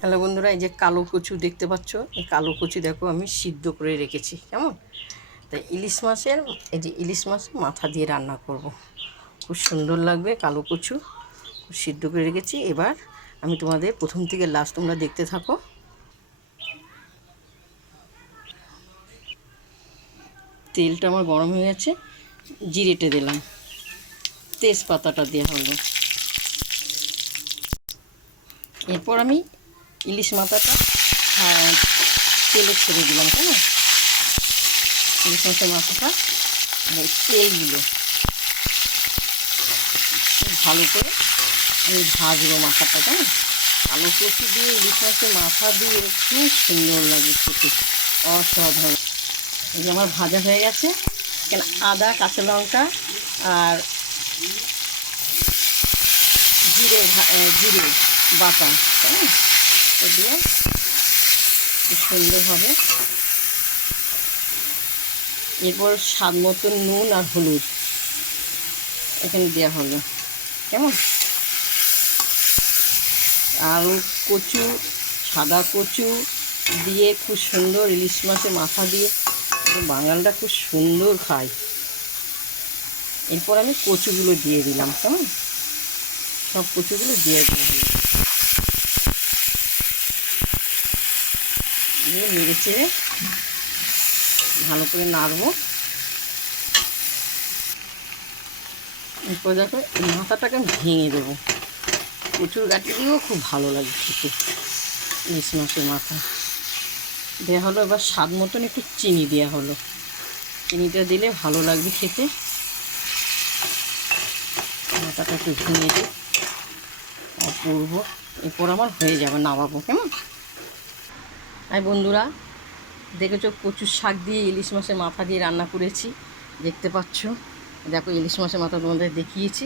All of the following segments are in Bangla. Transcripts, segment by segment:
হ্যালো বন্ধুরা, এই যে কালো কচু দেখতে পাচ্ছ, এই কালো কচু দেখো আমি সিদ্ধ করে রেখেছি। কেমন? তাই ইলিশ মাছের মাথা দিয়ে রান্না করব। খুব সুন্দর লাগবে। কালো কচু সিদ্ধ করে রেখেছি। এবার আমি তোমাদের প্রথম থেকে লাস্ট তোমরা দেখতে থাকো। তেলটা আমার গরম হয়ে গেছে, জিরেটে দিলাম, তেজপাতাটা দেওয়া হলো। এরপর আমি ইলিশ মাথাটা তেলে ছেড়ে দিলাম। কেমন? ইলিশ মাছের মাথাটা তেলগুলো ভালো করে আমি ভাজবো মাথাটা। কেমন? কালো কচু দিয়ে ইলিশ মাছের মাথা দিয়ে খুব সুন্দর লাগে খেতে, অসাধারণ। এই যে আমার ভাজা হয়ে গেছে। কেন, আদা, কাঁচা লঙ্কা আর জিরে বাটা, কেমন, তো দিয়ে খুব সুন্দর হবে। এরপর স্বাদ মতো নুন আর হলুদ এখানে দেওয়া হলো। কেমন? আলু কচু, সাদা কচু দিয়ে খুব সুন্দর ইলিশ মাছের মাথা দিয়ে বাঙালরা খুব সুন্দর খায়। এরপর আমি কচুগুলো দিয়ে দিলাম। কেমন? সব কচুগুলো দিয়ে দেওয়া হলো। দিয়ে নেড়ে চেড়ে ভালো করে নাড়বো। এরপর দেখো এই মাথাটাকে আমি ভেঙে দেবো। কচুর গাঁটি দিয়েও খুব ভালো লাগে খেতে ইলিশ মাছের মাথা। দেওয়া হলো। এবার স্বাদ মতন একটু চিনি দেওয়া হলো। চিনিটা দিলে ভালো লাগবে খেতে। মাথাটা একটু ভেঙে দিই, অপূর্ব। এরপর আমার হয়ে যাবে, নামাবো। কেমন? আর বন্ধুরা, দেখেছো কচুর শাক দিয়ে ইলিশ মাছের মাথা দিয়ে রান্না করেছি, দেখতে পাচ্ছ। দেখো ইলিশ মাছের মাথা তোমাদের দেখিয়েছি।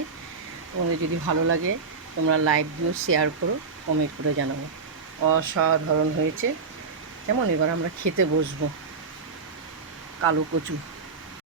তোমাদের যদি ভালো লাগে তোমরা লাইক দিও, শেয়ার করো, কমেন্ট করে জানাবো। অসাধারণ হয়েছে। কেমন? এবার আমরা খেতে বসবো। কালো কচু